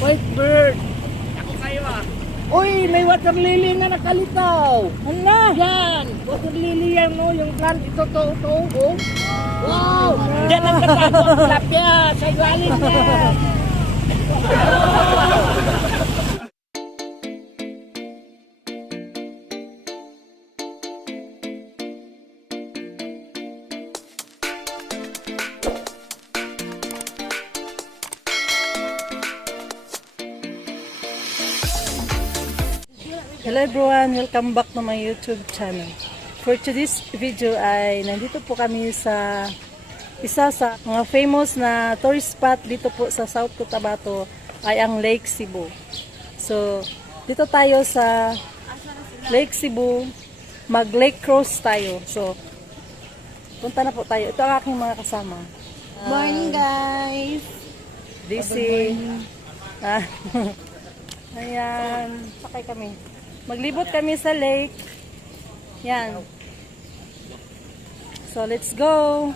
White bird. Ako kayo ah. Uy, may water lily na nakalitaw. Hala! Yan. Water lily yan, no? Yung plant ito, to, oh. Wow! Yan ang nagkakaw ng tilapia sa ilalim niya. Hello everyone, welcome back to my YouTube channel. For today's video ay nandito po kami sa isa sa mga famous na tourist spot dito po sa South Cotabato ay ang Lake Cebu. So, dito tayo sa Lake Cebu, mag-lake cruise tayo. So, punta na po tayo. Ito ang aking mga kasama. Morning guys! DC. Ayan, sakay kami. Maglibot kami sa lake. Yan. So, let's go.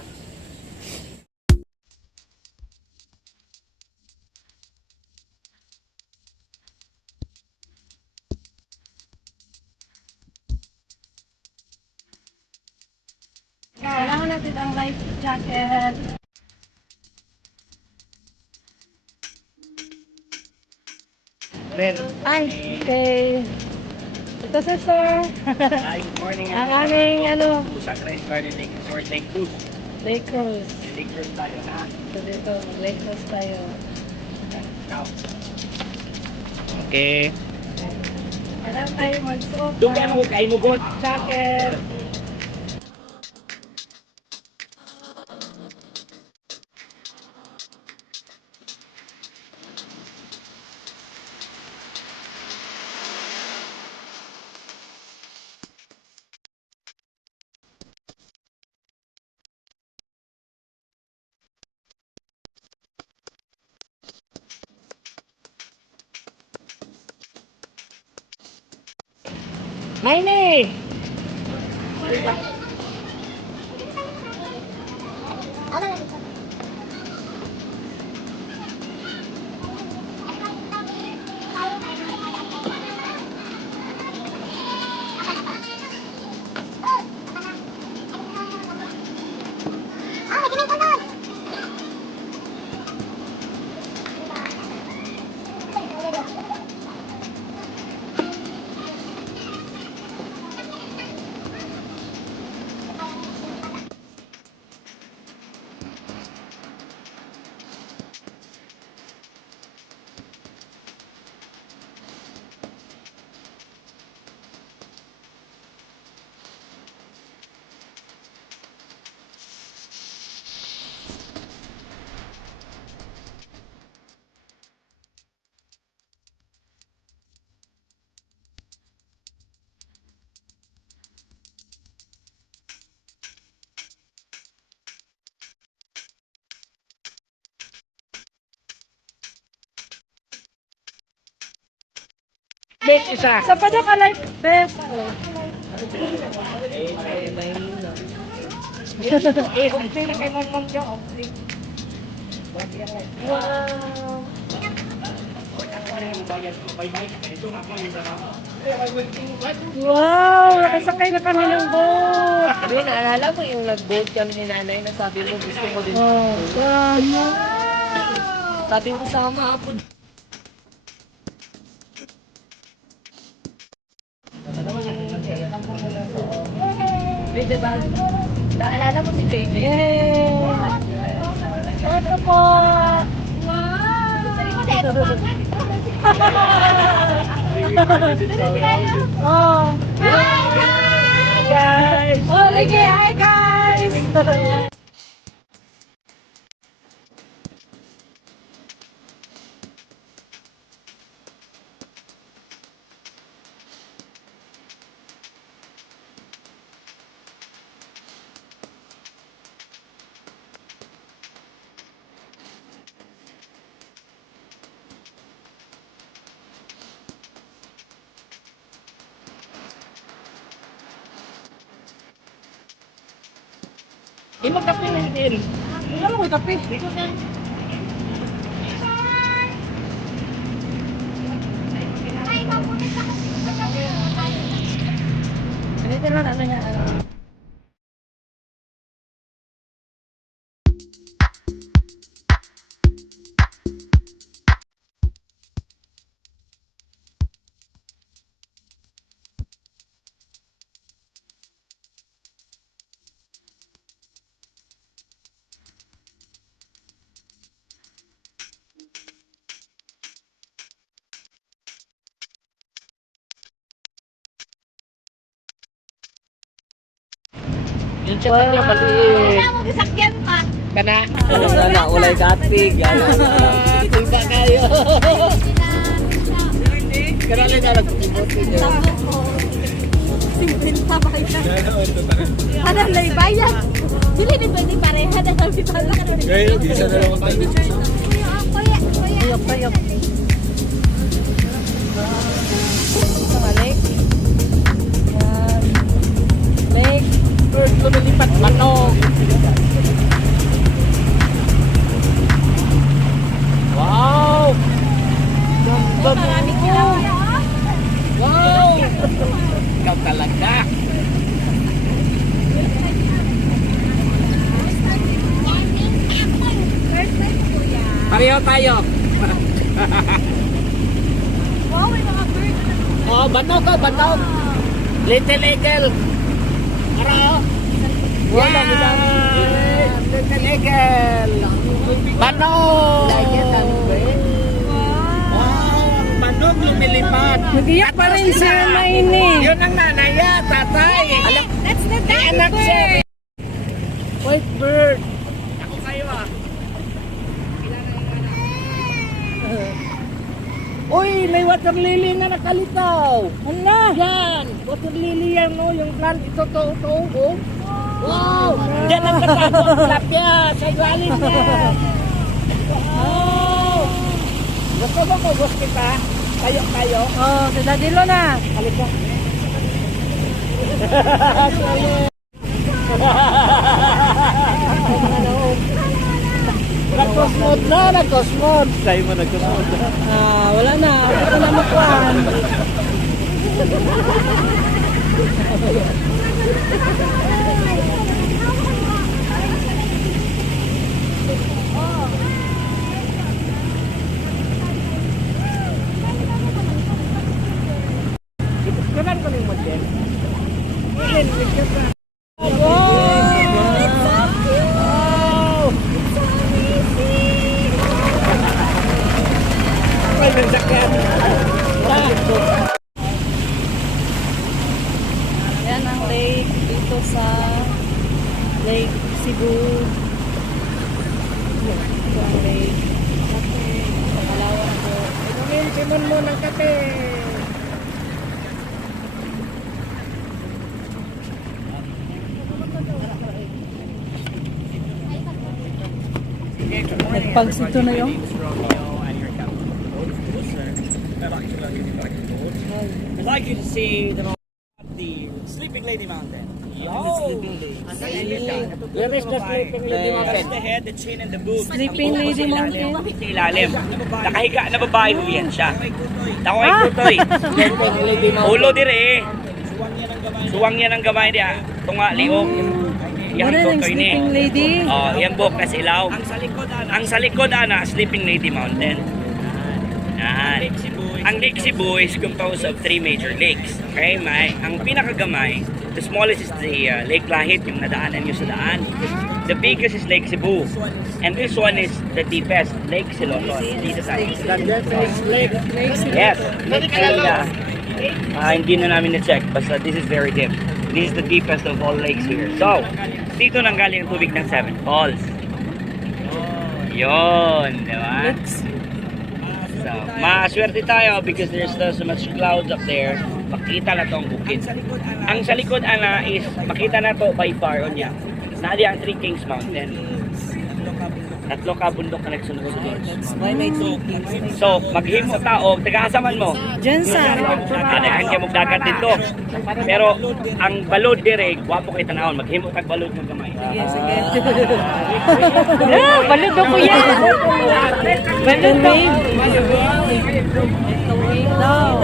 Kailangan natin ang life jacket. Ren. Ay, okay. Ito sa sir. Hi, good morning. Ang aming Sa Christ Garden Lake Resort, Lake Cruise. lake cruise. Lake Cruise tayo na. So dito, lake cruise tayo. Okay. Kailangan tayo magsuot Doon ka mo kain mo god. jacket. Maine! Bet isa. Sa pa ka life vest. Kung sino kayo mong siya. Wow. Wow, nakasakay na kami ng boat. Sabi, naalala mo yung nag-boat kami ni nanay na sabi mo gusto mo din. Oh, sana. Sabi mo sama po. Pwede ba? Naalala mo si Baby? Yay! Ito po. Oh. Hi guys! Oh, lagi, hi guys! Magkape na din. Wala mo kape. Ganito lang ano niya. Yung chat niya maliit. Kana? Sana, ulay katig. Iba kayo. Karali na nagtibot niyo. Ada lay bayad. Dili din pwede pareha na kami pala. Gaya, bisa na lang ang tayo. Kuya. Payok. Sa malik. Yan. Lake. Bird, lumilipat manok. Wow! Ganda mo. Maraming kilaw. Wow! Ikaw talaga. First time ko kuya. Pareho tayo. Wow, may mga bird. Oh, banog ka, banog. Little eagle. Para. Wala, Yeah! Little eagle. Banog. Wow, ang banog lumilipad. Nag-iyak pa rin si Maini. Yun ang nanaya, tatay. Alam, That's the daddy anak siya. bird. White bird. Ako kayo ah. Uy, may water lily na nakalitaw. Hala. Yan, water lily yan no, yung plant ito to, oh. Wow, diyan ang katago ang tilapia sa ilalim niya. Wow. Gusto mo ko, gusto kita? Tayo. Oh, si Daddy Lona. Halika. Nagkosmod na, nagkosmod. Tayo mo nagkosmod na. Ah, wala na. Wala na makuhaan. Kanan ko ng model. Ilan, picture na. Ay, nagsakyan. Yan ang lake dito sa Lake Cebu. Ito ang lake. Palawan po. Inumin, simon mo ng kape. Nagpagsito na yung I'd like you to see the Sleeping Lady Mountain. Where is the sleeping lady That's mountain? the head, the chin, and the boobs. Sleeping Lady Mountain. Sa ilalim. Nakahiga na babae ho yan siya. Ako ay tutoy. Sleeping lady mountain. Ulo dire. Suwang yan ang gamay niya. Tunga, liog. Yang Wala ng tutoy ni. Sleeping Lady. Oh, yan buhok na silaw. Ang sa likod ana, Sleeping Lady Mountain. Yan. Ang Lake Cebu is composed of 3 major lakes. Okay, ang pinakagamay, the smallest is the Lake Lahit, yung nadaanan nyo sa daan. The biggest is Lake Cebu. And this one is the deepest, Lake Siloton. Dito sa akin. The deepest lake. Yes. And, hindi na namin na-check, basta this is very deep. This is the deepest of all lakes here. So, dito nanggaling ang tubig ng 7 falls. Yun, di ba? So, maswerte tayo because there's still so much clouds up there. Makita na to ang bukid. Ang sa likod, ana, is makita na to by far on niya. Naadi ang 3 Kings Mountain. Tatlo ka bundok na nagsunod-sunod. So, maghimo tao, taga-asaman mo. Diyan sa Anahan ka magdagat dito. Pero, ang balod dire, wapo kay tanahon. Maghimo tag balod ng gamay. sige. Balod ko yan. Balon wave. Ito wave daw.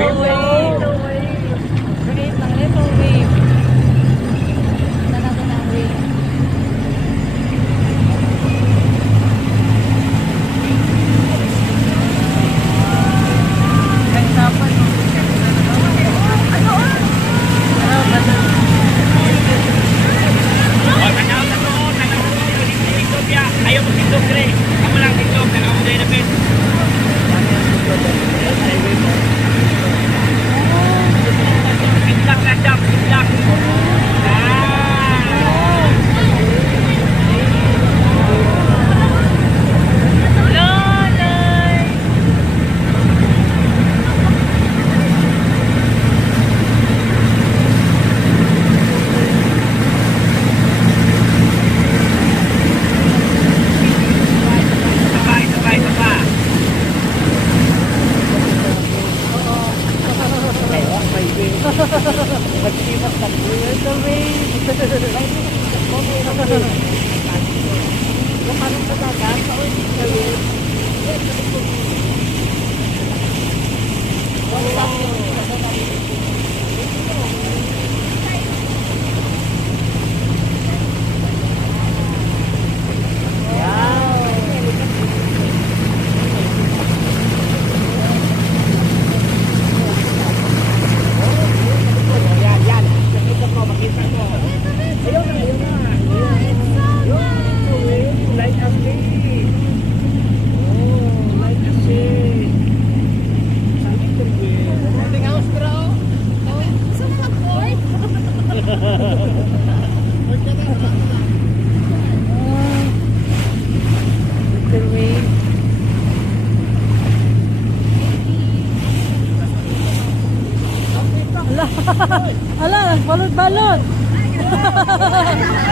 Ala, nagbalot-balot.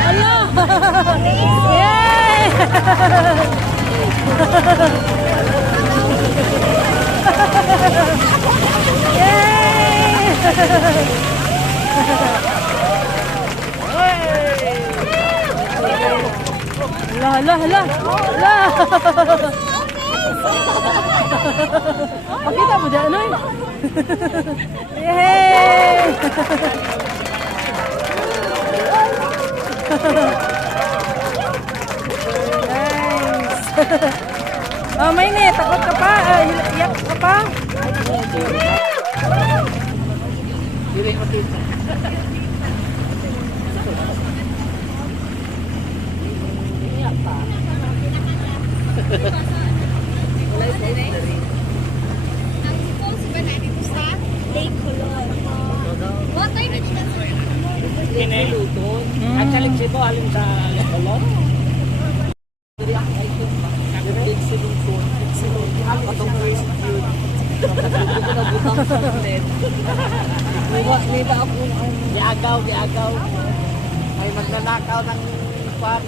Ala. Yay! Hala, hala, hala. Pakita mo dyan, ano? Yay! Nice. Oh, may net. Takot ka pa. Iyak ka pa. Ang falls ba na dito sa Lake Colon? What time is that? Kineluton. At sa Lexibo, alin sa Colon? Diagaw. May magnanakaw ng kwan.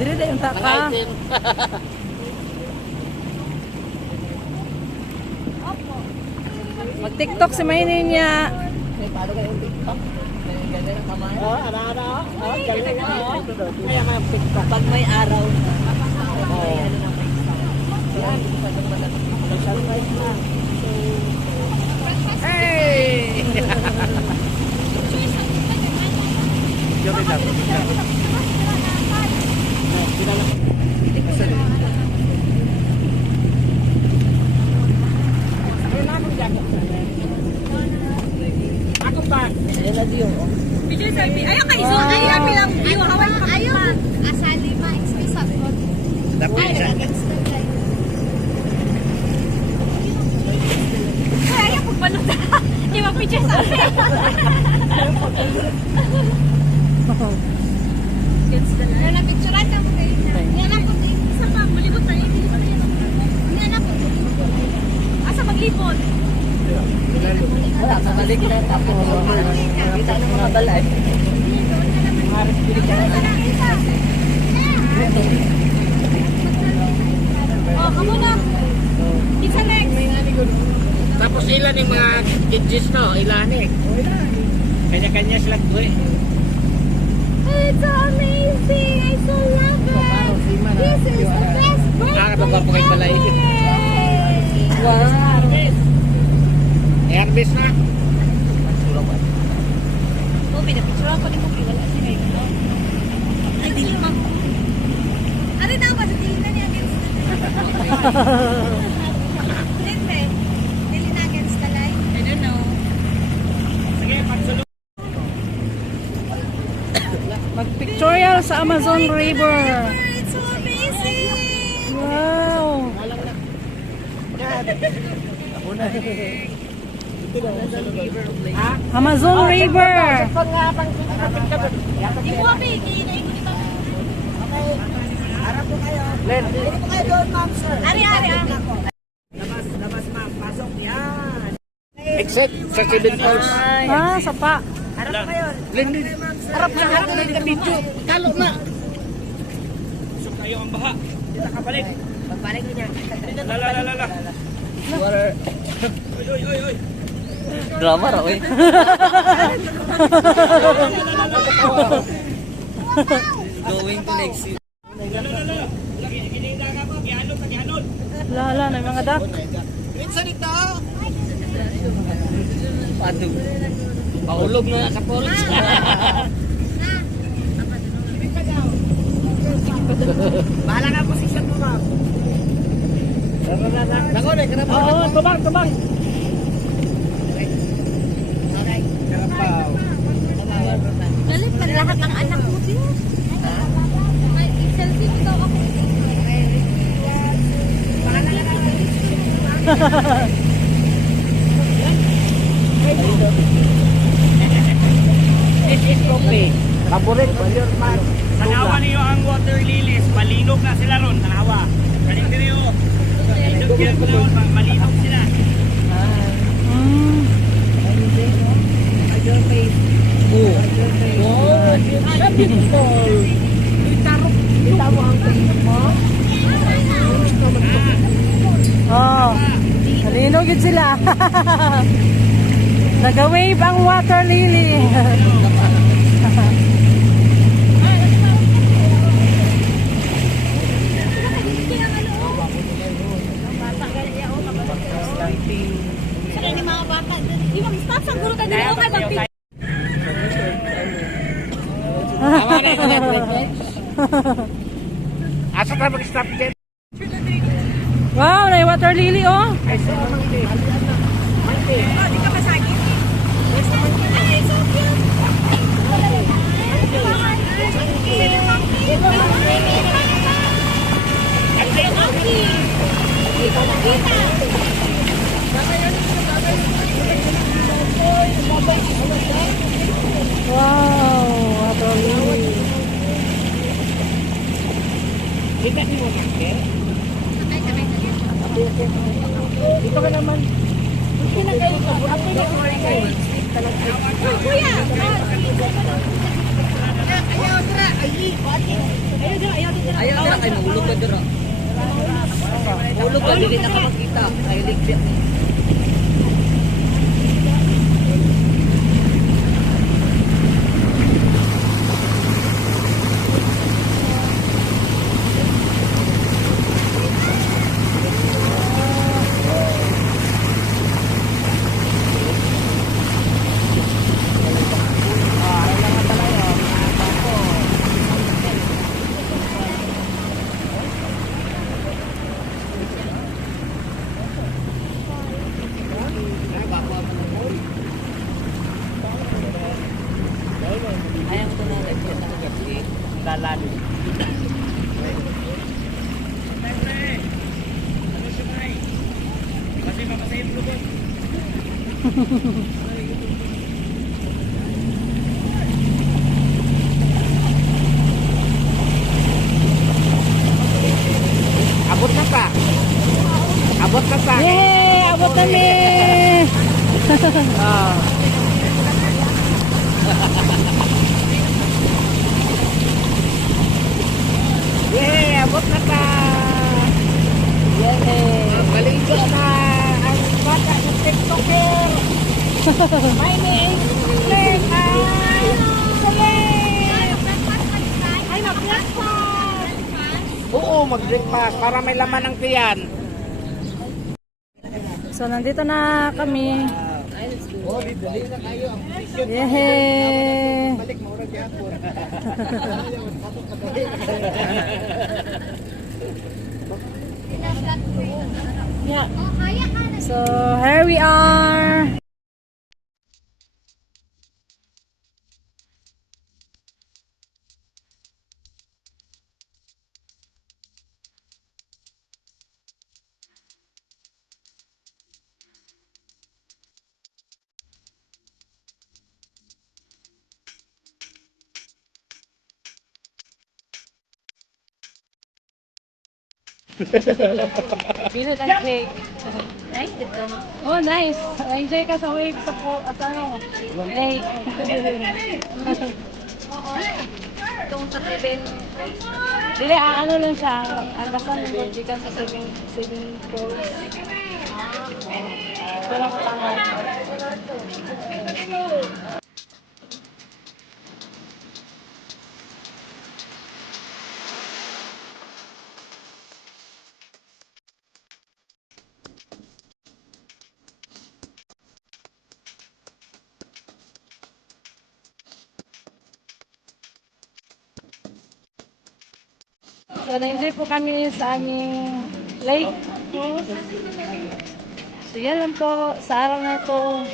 Dili na yung Ng taka. item. Mag-tiktok si Maynay niya. Paano kayo yung TikTok? Ganyan ang kamay. Ano? Galing mo. Kaya nga yung TikTok. Pag may araw na. Oo. Yan. Surprise na. Hey! Joke lang. Ako pa. Ayan na diyo. Ayaw kayo. Ayaw bilang view. Ayaw. Asali ma. Excuse ako. Dapat isa. Ayaw pagbalot. Di ba picture sa akin? Yan na picturean na mo kayo. Yan na po. Isa pa. Malibot tayo. Yan na po. Asa maglibot? Wala, nakalik na ako. Kita ng mga balay. Haris pilit ka na. Oh, kamu na. Isa next. Tapos ilan yung mga kids no? Ilan eh. Kanya-kanya sila tuwi. It's amazing. I so love it. This is the best birthday. Nakakatawa po kayo balay. Wow. Airbase na. Oh, pinapicture ako ni Muki. Wala siya ngayon. Ay, dili mo. Ano daw ba? Sa dili na niya against the Hindi. Dili na against the light. I don't know. Sige, pagsulong. Mag-pictorial sa Amazon River. It's so amazing. Wow. Amazon River. Di mo kami. Kinaikot ito. Harap po kayo. Ari, ari. Labas ma'am. Pasok yan. Except sa 7 falls. Ah, sapa. Blended. Harap na yung video. Kalo na. Pasok tayo ang baha. Kita ka balik. Pagbalik ko niya. Lala. Water. Oy. Drama raw eh. Going to next year. Lala na mga dak. Minsan ito. Pato. Paulog na sa forest. Bahala ka posisyon mo ma'am. Nako na, karapaw. Oo, tubang. Okay. Karapaw. Galit pa lahat ng anak mo din. Selfie ko daw ako. This is coffee. Favorite mo your man. Tanawa niyo ang water lilies. Malinog na sila ron. Tanawa. Kaling niyo. Malinog yan sila ron. Malinog sila. Mm. Hinugid sila. Nag-wave ang water lily. Sila ni mga bata. Di ba, stop sa guro ka dito. Okay, mag-picture. Asa ka mag-stop dyan? Wow, may water lily oh. Oh, di ka masakit. Ay, so cute. Wow, water lily. Dito ka naman. Kuya! Ayaw na kay mahulog ka dira. Mahulog ka dili na ka makita. Ay ligya. Ayaw ko na ligya na kasi lalalo. Abot na ka. Abot na ka. Yay! Abot kami! Yay! Abot na ka. Yay! Maligo na ang bata ng TikToker. My name is Claire. Ay, mag-breakfast! Oo, mag-breakfast para may laman ang tiyan. So, nandito na kami. Yehey! So, here we are. Bilid ang cake. Nice dito. Oh, nice. Enjoy ka sa wave sa po at ano. Lake. Itong sa 7. Dili, ano lang siya. Ang basan ng chicken sa 7 rolls. Wala ko tanga. So, na-enjoy po kami sa aming lake. So, yan lang po sa araw na ito.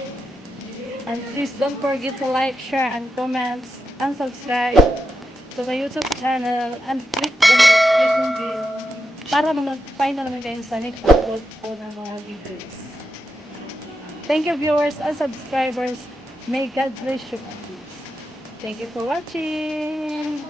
And please don't forget to like, share, and comments, and subscribe to my YouTube channel, and click the notification bell para mag-notify na naman kayo sa next upload po ng mga videos. Thank you viewers and subscribers. May God bless you. Thank you for watching.